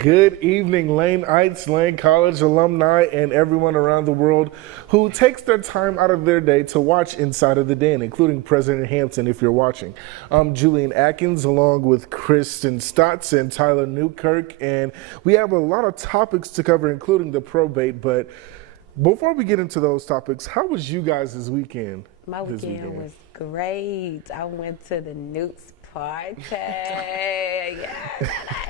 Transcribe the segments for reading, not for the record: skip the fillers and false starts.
Good evening, Laneites, Lane College alumni, and everyone around the world who takes their time out of their day to watch Inside of the Den, including President Hampton if you're watching. I'm Julian Atkins along with Christen, Stotts, and Tyler Newkirk, and we have a lot of topics to cover, including the probate. But before we get into those topics, how was you guys this weekend? My weekend was great. I went to the Newk's party. Yeah,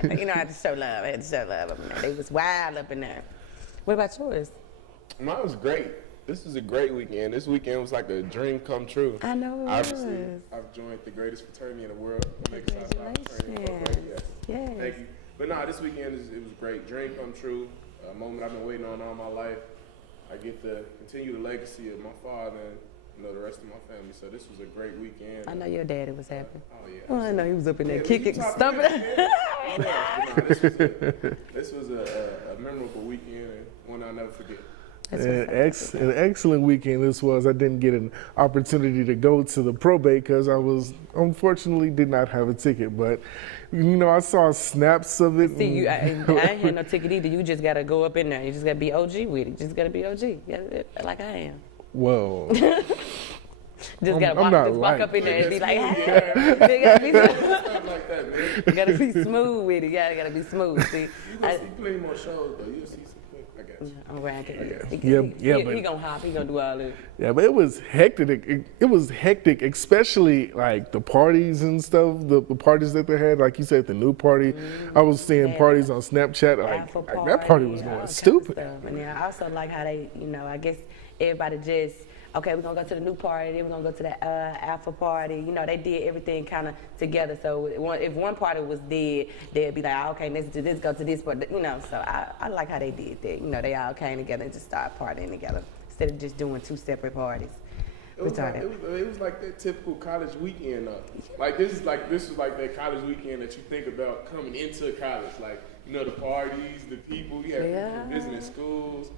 you know, I had to show love. I had to show love up in there. They was wild up in there. What about yours? Mine was great. This was a great weekend. This weekend was like a dream come true. I know it Obviously, was. I've joined the greatest fraternity in the world. Congratulations. Yes. Thank you. But no, this weekend it was great. Dream come true. A moment I've been waiting on all my life. I get to continue the legacy of my father and the rest of my family. So this was a great weekend. I know your daddy was happy. Oh yeah. Oh, I know he was up in there kicking, stumping. This was a memorable weekend and one I'll never forget. An excellent weekend this was. I didn't get an opportunity to go to the probate because I unfortunately did not have a ticket. But, you know, I saw snaps of it. See, I ain't had no ticket either. You just got to go up in there. You just got to be OG with it. You just got to be OG. Like I am. Whoa. Just gotta walk up in there and be like, hey. You gotta be smooth with it. You gotta be smooth. See, you gonna see plenty more shows though. You'll see some. I got you. I'm ranking. He gonna hop. He gonna do all this. Yeah, but it was hectic. It was hectic, especially like the parties and stuff. The parties that they had, like you said, the new party. I was seeing parties on Snapchat. Like that party was going stupid. And then I also like how they, you know, I guess everybody just. Okay, we're going to go to the new party, then we're going to go to the alpha party. You know, they did everything kind of together. So if one party was dead, they'd be like, oh, okay, let's do this, go to this party. You know, so I like how they did that. You know, they all came together and just started partying together instead of just doing two separate parties. It was like that typical college weekend. Like this was like that college weekend that you think about coming into college. Like, you know, the parties, the people, you had people visiting schools.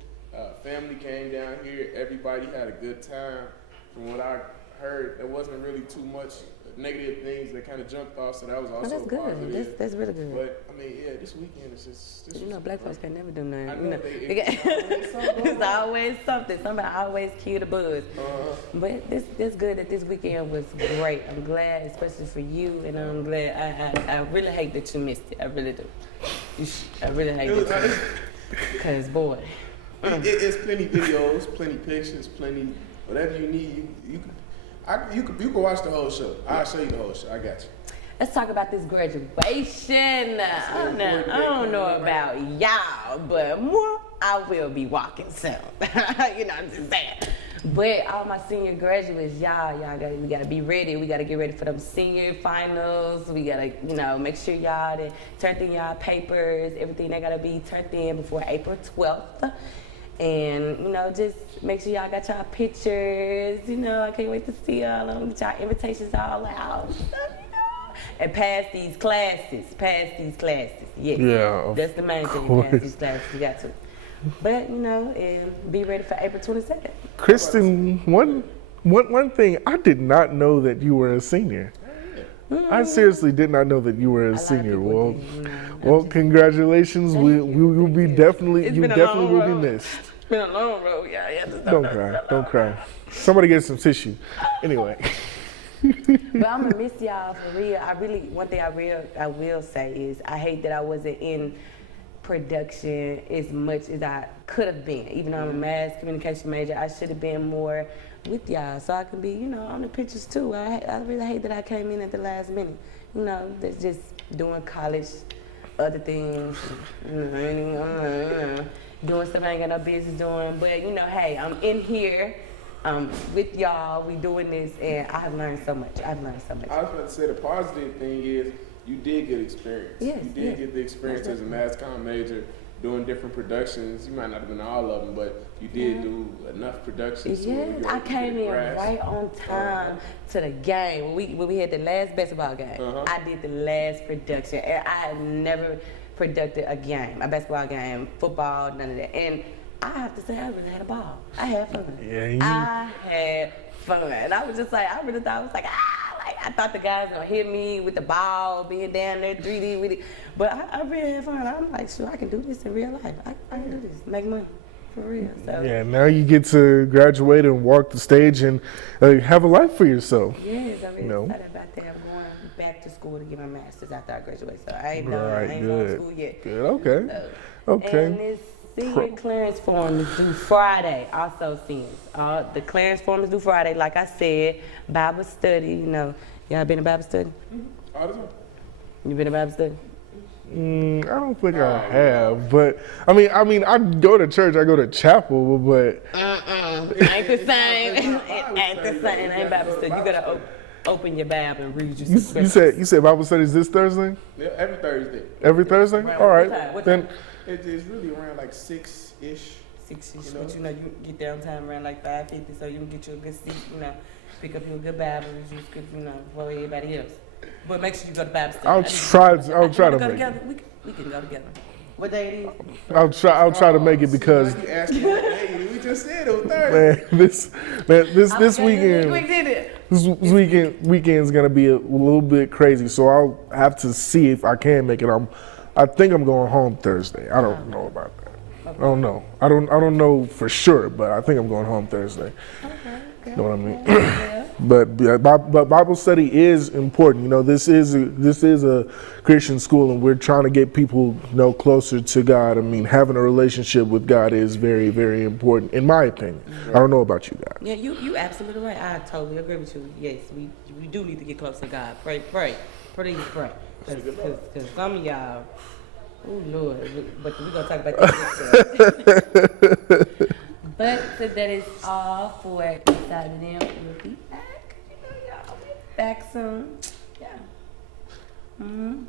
Family came down here. Everybody had a good time. From what I heard, there wasn't really too much negative things that kind of jumped off. So that was also that's good. positive. That's really good. But I mean, yeah, this weekend is just. You know, black folks can never do nothing. I know, you know. It's always something. Somebody always kill the buzz. But this good that this weekend was great. I'm glad, especially for you, and I'm glad. I really hate that you missed it. I really do. I really hate it. Because boy. It's plenty videos, plenty pictures, plenty whatever you need. You can watch the whole show. I'll show you the whole show. I got you. Let's talk about this graduation. I don't know about y'all, but I will be walking soon. You know, I'm just saying. But all my senior graduates, we gotta be ready. We gotta get ready for them senior finals. We gotta, you know, make sure y'all that turned in y'all papers, everything they gotta be turned in before April 12th. And, you know, just make sure y'all got y'all pictures. You know, I can't wait to see y'all. Get y'all invitations all out. You know? And pass these classes. Yes. Yeah. That's the main thing. Pass these classes. You got to. But, you know, and be ready for April 22nd. Christen, one thing, I did not know that you were a senior. I seriously did not know that you were a senior. Well, congratulations. We will be definitely will be missed. It's been a long road, yeah. Don't cry. Somebody get some tissue. Anyway. But I'm gonna miss y'all for real. One thing I will say is I hate that I wasn't in production as much as I could have been. Even though I'm a mass communication major, I should have been more with y'all so I can be, you know, on the pictures too. I really hate that I came in at the last minute. You know, that's just doing college, other things, doing stuff I ain't got no business doing. But, you know, hey, I'm in here with y'all. We doing this, and I have learned so much. I was about to say the positive thing is you did get experience. Yes, you did get the experience as a mass comm major, doing different productions. You might not have been all of them, but you did do enough productions. Yes, I came in right on time to the game. When we had the last basketball game, I did the last production. And I had never produced a game, a basketball game, football, none of that. And I have to say, I really had a ball. I had fun. Yeah, I had fun. And I was just like, I really thought, I was like, I thought the guys gonna hit me with the ball, being down there 3D with it. But I really had fun. I'm like, sure, I can do this in real life. I can do this, make money. For real. So. Yeah, now you get to graduate and walk the stage and have a life for yourself. Yes, I'm really excited about that. I'm going back to school to get my master's after I graduate. So I ain't done. I ain't going to school yet. Good. Okay. So, okay. And this senior clearance form is due Friday. Also, seniors. The clearance form is due Friday. Like I said, Bible study. You know, y'all been to Bible study? Mm-hmm. All the time. You been to Bible study? I don't think I have, but I mean, I go to church, I go to chapel, but ain't the same. It ain't the same. It ain't Bible study. You gotta open your Bible and read your scriptures. You said Bible studies this Thursday? Yeah, every Thursday. Every Thursday? All right. What then time? It's really around like 6-ish. 6-ish, but you know, you get down time around like 5:50, so you can get you a good seat, you know, pick up your good Bible, read your scripture, you know, before everybody else. But make sure you go to Bible study. I'll try to go make together. it. We can go together. What day it is? I'll try to make it because Like you asked me what day, we just said it was Thursday. this weekend's gonna be a little bit crazy, so I'll have to see if I can make it. I think I'm going home Thursday. I don't know about that. Okay. I don't know. I don't know for sure, but I think I'm going home Thursday. Okay. Know what I mean? Yeah. But Bible study is important. You know, this is a Christian school, and we're trying to get people, you know, closer to God. I mean, having a relationship with God is very, very important, in my opinion. I don't know about you guys. Yeah, you absolutely right. I totally agree with you. Yes, we do need to get close to God. Pray, please pray. Because some of y'all, oh Lord, but we're gonna talk about that. But so that is all for Inside of Them. We'll be back. You know, y'all be back soon. Yeah. Mm-hmm.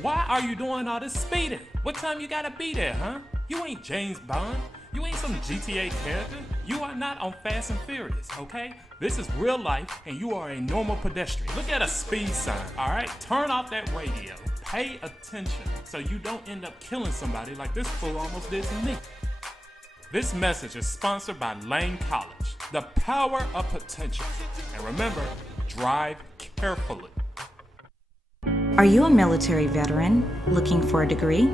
Why are you doing all this speeding? What time you gotta be there, huh? You ain't James Bond. You ain't some GTA character. You are not on Fast and Furious, okay? This is real life, and you are a normal pedestrian. Look at a speed sign, all right? Turn off that radio. Pay attention so you don't end up killing somebody like this fool almost did to me. This message is sponsored by Lane College, the power of potential. And remember, drive carefully. Are you a military veteran looking for a degree?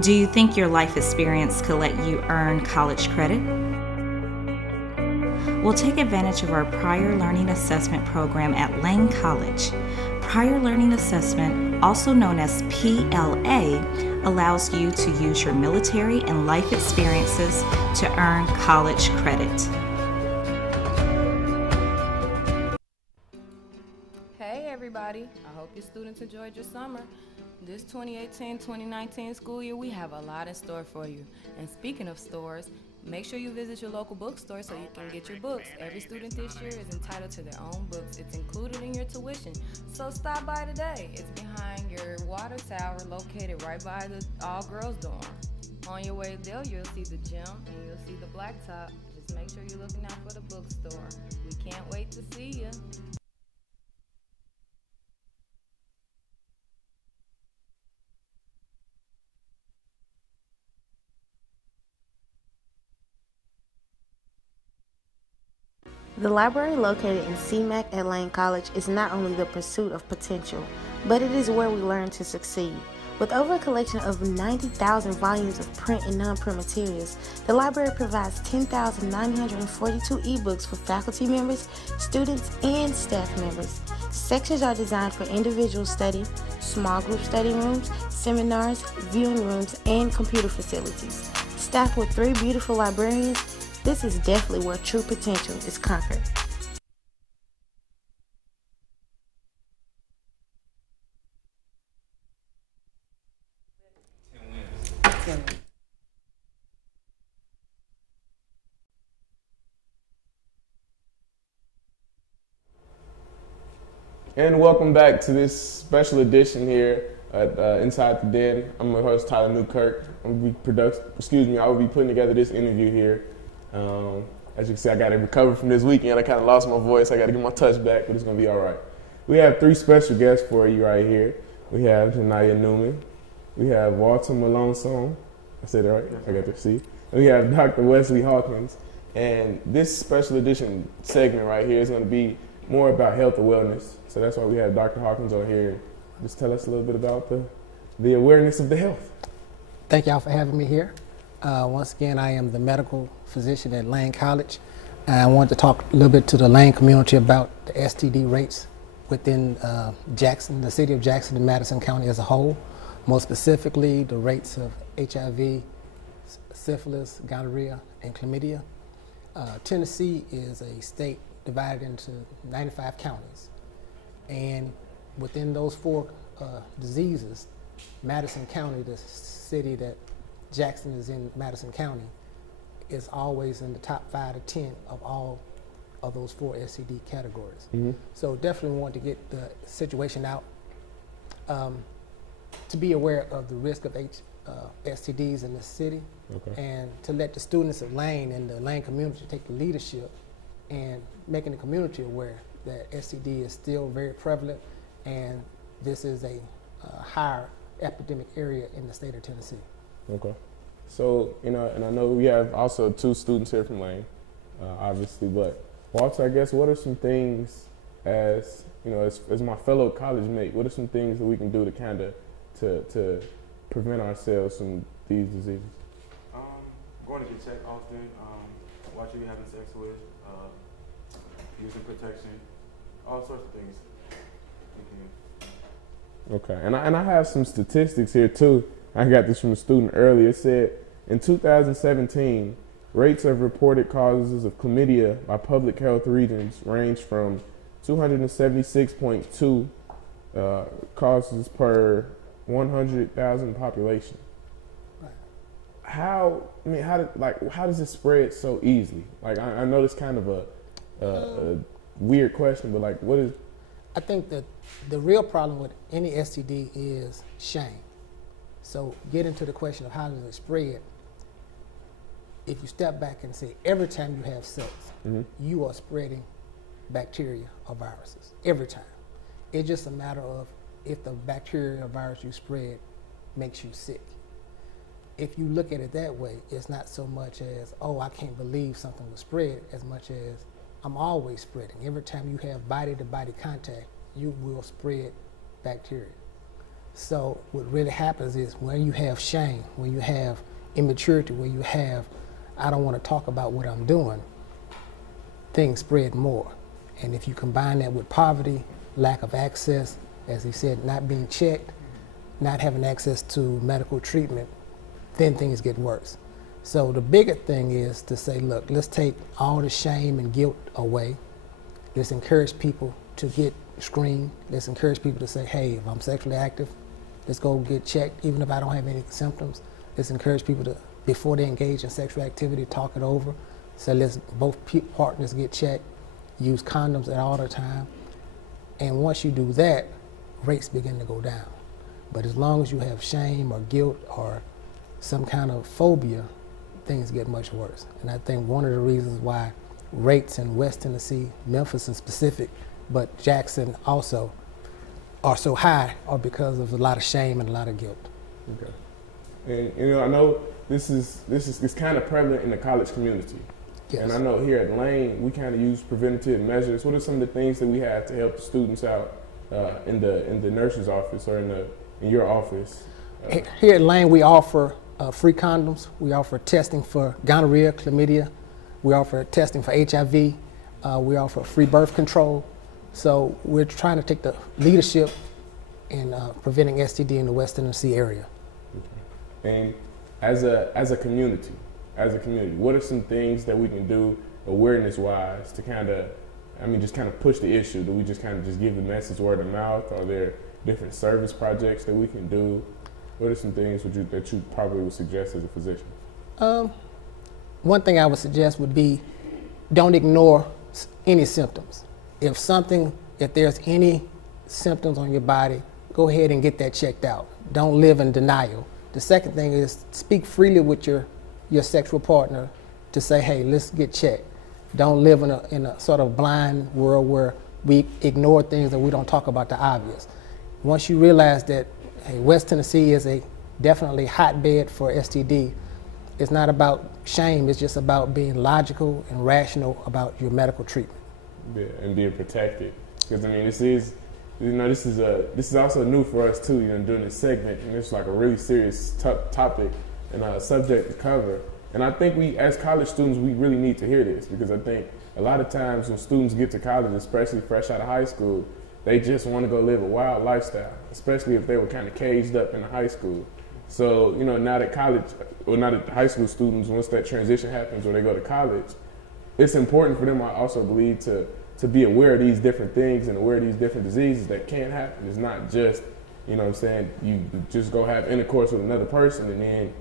Do you think your life experience could let you earn college credit? Well, take advantage of our Prior Learning Assessment program at Lane College. Prior Learning Assessment, also known as PLA, allows you to use your military and life experiences to earn college credit. Hey everybody, I hope your students enjoyed your summer. This 2018-2019 school year, we have a lot in store for you. And speaking of stores, make sure you visit your local bookstore so you can get your books. Every student this year is entitled to their own books. It's included in your tuition. So stop by today. It's behind your water tower located right by the all-girls dorm. On your way there, you'll see the gym and you'll see the blacktop. Just make sure you're looking out for the bookstore. We can't wait to see you. The library located in CMAC at Lane College is not only the pursuit of potential, but it is where we learn to succeed. With over a collection of 90,000 volumes of print and non-print materials, the library provides 10,942 ebooks for faculty members, students, and staff members. Sections are designed for individual study, small group study rooms, seminars, viewing rooms, and computer facilities. Staffed with 3 beautiful librarians, this is definitely where true potential is conquered. And welcome back to this special edition here at Inside the Den. I'm your host, Tyler Newkirk. I will be putting together this interview here. As you can see, I got to recover from this weekend. I kind of lost my voice. I got to get my touch back, but it's going to be all right. We have 3 special guests for you right here. We have Janaya Newman. We have Walter Malone. I said that right? I got to see. We have Dr. Wesley Hawkins, and this special edition segment right here is going to be more about health and wellness. So that's why we have Dr. Hawkins on here. Just tell us a little bit about the awareness of the health. Thank y'all for having me here. Once again, I am the medical physician at Lane College. I wanted to talk a little bit to the Lane community about the STD rates within Jackson, the city of Jackson and Madison County as a whole. More specifically, the rates of HIV, syphilis, gonorrhea, and chlamydia. Tennessee is a state divided into 95 counties. And within those 4 diseases, Madison County, the city that Jackson is in, Madison County, is always in the top 5 to 10 of all of those 4 STD categories. Mm-hmm. So definitely want to get the situation out, to be aware of the risk of STDs in the city, and to let the students of Lane and the Lane community take the leadership and making the community aware that STD is still very prevalent, and this is a higher epidemic area in the state of Tennessee. Okay. So, and I know we have also 2 students here from Lane, obviously, but Walter, I guess, what are some things as my fellow college mate, what are some things that we can do to kind of to prevent ourselves from these diseases? Going to get checked often, watch who you're having sex with, using protection, all sorts of things. Okay, and I have some statistics here too. I got this from a student earlier. It said in 2017, rates of reported causes of chlamydia by public health regions ranged from 276.2 causes per 100,000 population. How does it spread so easily? Like, I know it's kind of a weird question, but like, what is? I think that the real problem with any STD is shame. So get into the question of how does it spread. If you step back and say every time you have sex, you are spreading bacteria or viruses, every time. It's just a matter of if the bacteria or virus you spread makes you sick. If you look at it that way, it's not so much as, oh, I can't believe something was spread, as much as I'm always spreading. Every time you have body-to-body contact, you will spread bacteria. So what really happens is when you have shame, when you have immaturity, when you have, I don't want to talk about what I'm doing, things spread more. And if you combine that with poverty, lack of access, as he said, not being checked, not having access to medical treatment, then things get worse. So the bigger thing is to say, look, let's take all the shame and guilt away. Let's encourage people to get screened. Let's encourage people to say, hey, if I'm sexually active, let's go get checked, even if I don't have any symptoms. Let's encourage people to, before they engage in sexual activity, talk it over. So let's both partners get checked, use condoms at all the time. And once you do that, rates begin to go down. But as long as you have shame or guilt or some kind of phobia, things get much worse. And I think one of the reasons why rates in West Tennessee, Memphis in specific, but Jackson also, are so high are because of a lot of shame and a lot of guilt. Okay. And I know this is kind of prevalent in the college community. Yes. And I know here at Lane, we kind of use preventative measures. What are some of the things that we have to help the students out in the nurse's office or in your office? Here at Lane, we offer free condoms. We offer testing for gonorrhea, chlamydia. We offer testing for HIV. We offer free birth control. So we're trying to take the leadership in preventing STD in the West Tennessee area. Okay. And as a community, what are some things that we can do awareness-wise to kind of, just kind of push the issue? Do we just kind of just give the message word of mouth? Are there different service projects that we can do? What are some things that you probably would suggest as a physician? One thing I would suggest would be don't ignore any symptoms. If there's any symptoms on your body, go ahead and get that checked out. Don't live in denial. The second thing is speak freely with your sexual partner to say, hey, let's get checked. Don't live in a sort of blind world where we ignore things and we don't talk about the obvious. Once you realize that, hey, West Tennessee is a definitely hotbed for STD, it's not about shame. It's just about being logical and rational about your medical treatment. Yeah, and being protected. Because I mean, this is also new for us too. You know, during this segment, and it's like a really serious topic and a subject to cover. And I think we, as college students, we really need to hear this, because I think a lot of times when students get to college, especially fresh out of high school, they just want to go live a wild lifestyle, especially if they were kind of caged up in high school. So, you know, now that high school students, once that transition happens or they go to college, it's important for them, I also believe, to be aware of these different things and aware of these different diseases that can happen. It's not just, you know what I'm saying, you just go have intercourse with another person and then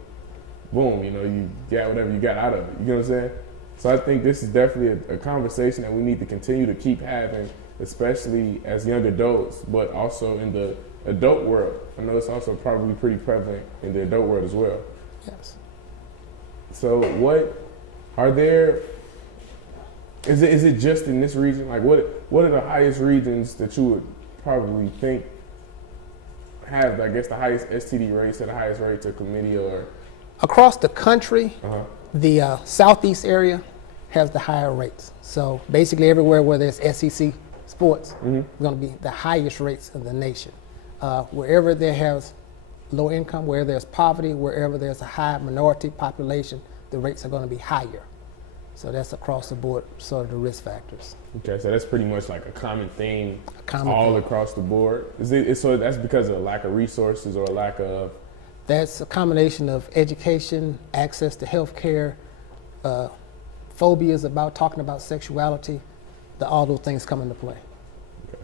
boom, you know, you got whatever you got out of it. You know what I'm saying? So I think this is definitely a conversation that we need to continue to keep having, especially as young adults, but also in the adult world. I know it's also probably pretty prevalent in the adult world as well. Yes. So is it just in this region? Like what are the highest regions that you would probably think have, I guess, the highest STD rates or the highest rates of chlamydia? Or across the country, the southeast area has the higher rates. So basically everywhere where there's SEC sports, it's going to be the highest rates in the nation. Wherever there has low income, where there's poverty, wherever there's a high minority population, the rates are going to be higher. So that's across the board, sort of the risk factors. Okay, so that's pretty much like a common theme all across the board. So that's because of a lack of resources or a lack of? That's a combination of education, access to health care, phobias about talking about sexuality, all those things come into play. Okay.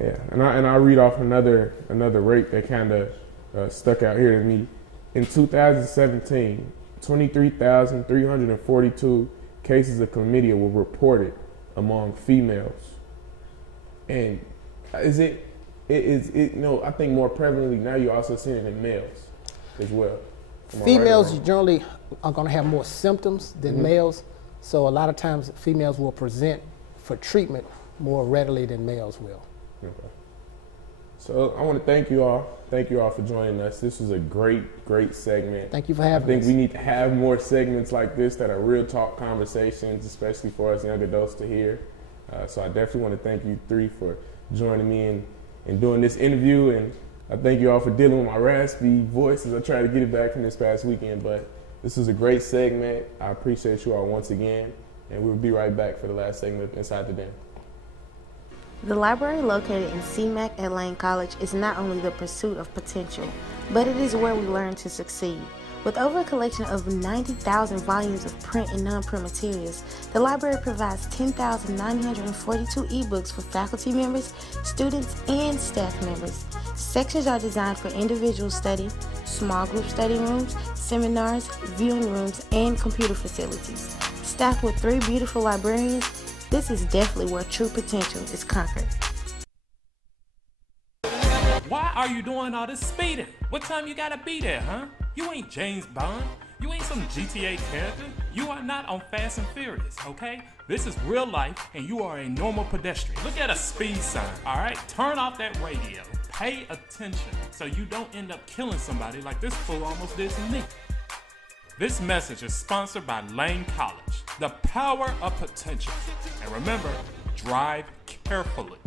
Yeah, and I read off another rate that kind of stuck out here to me. In 2017, 23,342 cases of chlamydia were reported among females. And is it you know, I think more prevalently now you're also seeing it in males as well. Females generally are going to have more symptoms than males, so a lot of times females will present for treatment more readily than males will. Okay. So I want to thank you all. Thank you all for joining us. This was a great segment. Thank you for having us. I think we need to have more segments like this that are real talk conversations, especially for us young adults to hear. So I definitely want to thank you three for joining me and doing this interview. And I thank you all for dealing with my raspy voice as I try to get it back from this past weekend. But this was a great segment. I appreciate you all once again. And we'll be right back for the last segment of Inside the Den. The library located in CMAC at Lane College is not only the pursuit of potential, but it is where we learn to succeed. With over a collection of 90,000 volumes of print and non-print materials, the library provides 10,942 ebooks for faculty members, students, and staff members. Sections are designed for individual study, small group study rooms, seminars, viewing rooms, and computer facilities. Staffed with 3 beautiful librarians, this is definitely where true potential is conquered. Why are you doing all this speeding? What time you gotta be there, huh? You ain't James Bond. You ain't some GTA character. You are not on Fast and Furious, okay? This is real life, and you are a normal pedestrian. Look at a speed sign, all right? Turn off that radio. Pay attention so you don't end up killing somebody like this fool almost did to me. This message is sponsored by Lane College, the power of potential. And remember, drive carefully.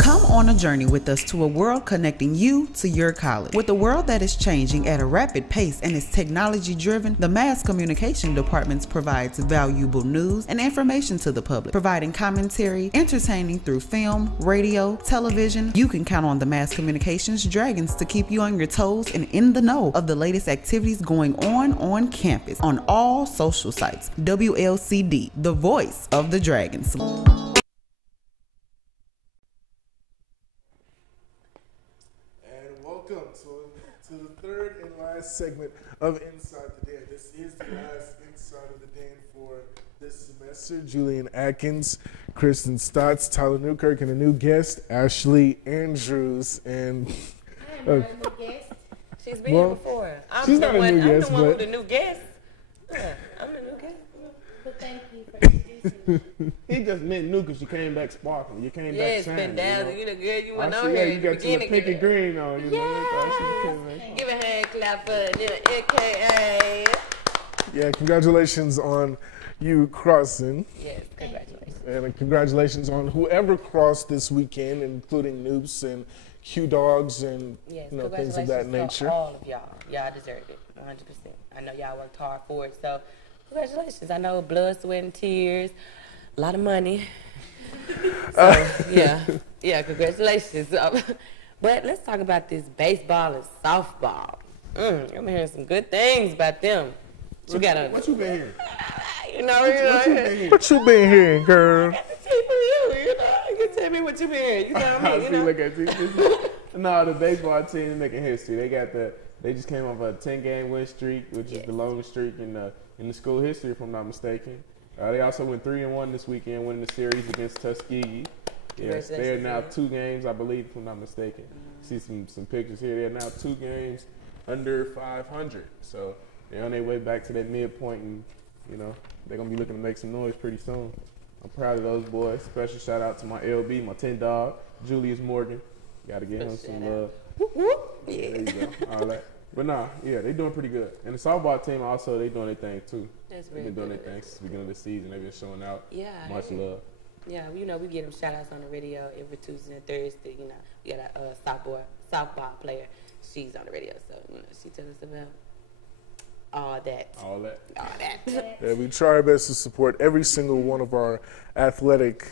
Come on a journey with us to a world connecting you to your college. With a world that is changing at a rapid pace and is technology driven, the Mass Communication Department provides valuable news and information to the public, providing commentary, entertaining through film, radio, television. You can count on the Mass Communications Dragons to keep you on your toes and in the know of the latest activities going on campus on all social sites. WLCD, the voice of the Dragons. Segment of Inside the Den. This is the last Inside of the Den for this semester. Julian Atkins, Christen Stotts, Tyler Newkirk, and a new guest, Ashley Andrews. And I'm not a new guest. She's been here before. She's not a new guest, I'm the one with the new guest. Yeah, I'm the new guest. But thank you for introducing He just meant new because you came back sparkling. You came back shining. Been down. You know, girl, you went on here. here. You got your pink and green on. You Give a hand clap for AKA. Yeah, congratulations on you crossing. Yes, congratulations. And congratulations on whoever crossed this weekend, including Noops and Q-Dogs and things of that nature. To all of y'all. Y'all deserve it, 100%. I know y'all worked hard for it, so congratulations. I know blood, sweat, and tears, a lot of money. So, yeah, congratulations. But let's talk about this baseball and softball. I'm hearing some good things about them. What you been hearing? You know, what you been hearing, girl? I got to tell you know. You can tell me what you been hearing. You tell me, you know. Look at you. No, the baseball team is making history. They just came off a 10-game win streak, which is the longest streak in the school history, if I'm not mistaken. They also went 3-1 this weekend, winning the series against Tuskegee. Yes, they are now 2 games, I believe, if I'm not mistaken. See some pictures here. They're now 2 games under 500. So they're on their way back to that midpoint, and they're gonna be looking to make some noise pretty soon. I'm proud of those boys. Special shout out to my LB, my 10 dog, Julius Morgan. Got to give him some love. There you go. All that. But they're doing pretty good. And the softball team also, they doing their thing too. That's They've been doing their thing since the beginning of the season. They've been showing out. Much love. Yeah, we get them shout outs on the radio every Tuesday and Thursday. We got a softball player. She's on the radio, so she tells us about all that. Yeah, we try our best to support every single one of our athletic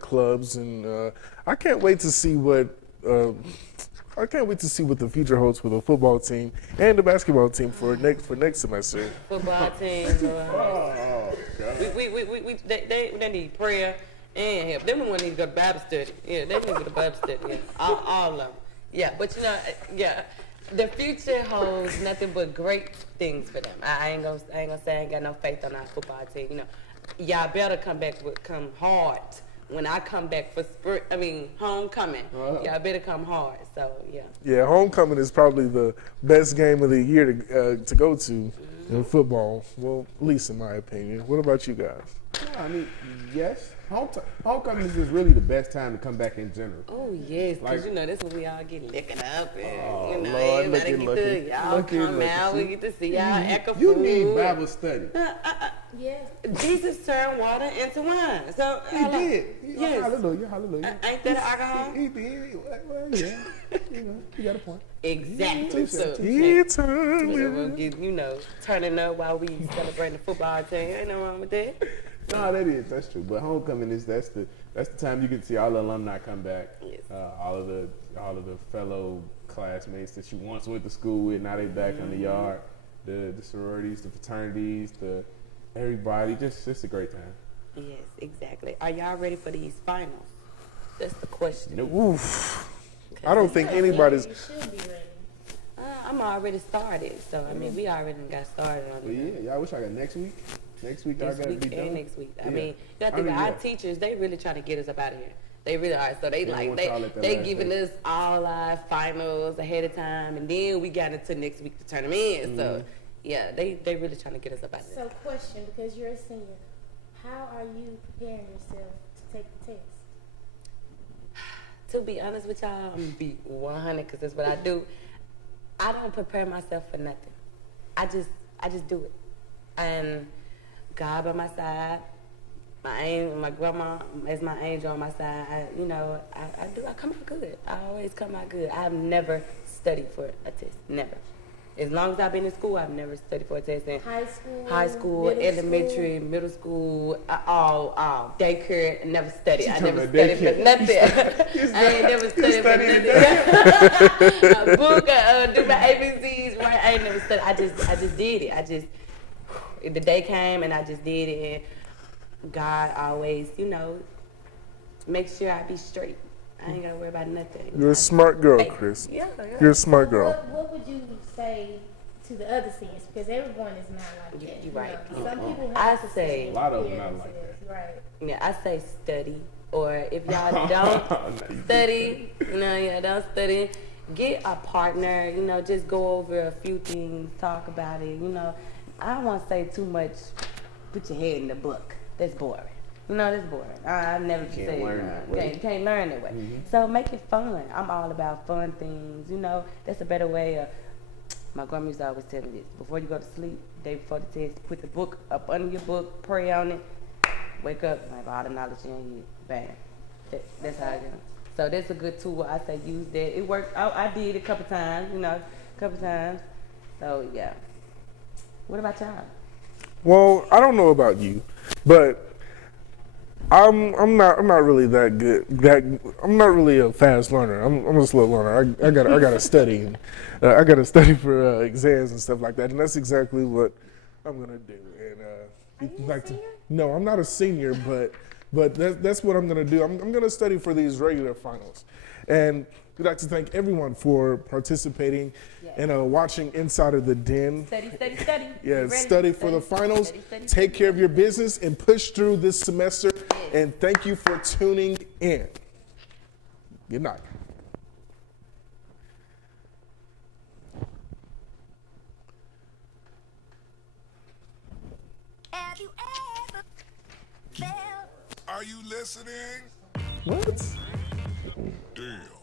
clubs, and I can't wait to see what the future holds for the football team and the basketball team for next semester. Football team. They need prayer and help. Them ones need to go to Bible study. Yeah, they need to go to Bible study. Yeah, all of them. Yeah, but the future holds nothing but great things for them. I ain't gonna say I ain't got no faith on our football team. Y'all better come hard when I come back for homecoming. Y'all better come hard. So yeah. Yeah, homecoming is probably the best game of the year to go to in football. Well, at least in my opinion. What about you guys? Yes. Homecoming is just really the best time to come back in general. Oh, yes, because, that's when we all get licking up. And, Lord, everybody y'all come out. We get to see y'all act a You need Bible study. Yes. Jesus turned water into wine. So He did. Yes. Hallelujah. Ain't that alcohol? He did. Well, yeah. You got a point. Exactly. So we'll get, turning up while we celebrating the football team. Ain't no wrong with that. No, that's true. But homecoming that's the time you can see all the alumni come back. Yes. All of the fellow classmates that you once went to school with, now they back on the yard. The sororities, the fraternities, everybody. Just a great time. Yes, exactly. Are y'all ready for these finals? That's the question. Nope. Oof. I don't think anybody's. You should be ready. I'm already started, so we already got started on it. Yeah, I wish I got next week. Next week I got to be done. Next week. You got to think our teachers, they really trying to get us up out of here. They really are. So they giving us all our finals ahead of time, and then we got into next week to turn them in. So yeah, they really trying to get us up out of here. So question, because you're a senior, how are you preparing yourself to take the test? To be honest with y'all, I'm gonna be 100 because that's what I do. I don't prepare myself for nothing. I just do it. And God by my side, my grandma as my angel on my side. I come out good. I always come out good. I've never studied for a test. Never. As long as I've been in school, I've never studied for a test. And high school, elementary, middle school, all daycare. Never studied. I never studied for nothing. I ain't never studied for nothing. A book, do my ABCs. Right? I ain't never studied. I just did it. The day came and I just did it. And God always, make sure I be straight. I ain't gotta worry about nothing. You're a smart girl, Chris. Yeah. You're a smart girl. What would you say to the other seniors? Because everyone is not like that. You're right. Some people I have say a lot of them not like that. Right. Yeah, I say study. Or if y'all don't study, don't study, get a partner. Just go over a few things, talk about it. I don't want to say too much. Put your head in the book. that's boring. You know, that's boring. I've never said you can't learn that way. So make it fun. I'm all about fun things. You know, that's a better way of. My grandma used to always tell me this: before you go to sleep, day before the test, put the book up under your book, pray on it, wake up, have all the knowledge in your head. Bam. That's how I do. So that's a good tool. I say use that. It worked. I did it a couple times. You know, a couple times. So yeah. What about y'all? Well, I don't know about you, but I'm not really that good. I'm not really a fast learner. I'm a slow learner. I gotta study. And, I gotta study for exams and stuff like that. And that's exactly what I'm gonna do. And no, I'm not a senior, but that's what I'm gonna do. I'm gonna study for these regular finals. And we'd like to thank everyone for participating and watching Inside of the Den. Study. Yeah, study for the finals. Take care of your business and push through this semester. And thank you for tuning in. Good night. Have you ever felt? Are you listening? What? Damn.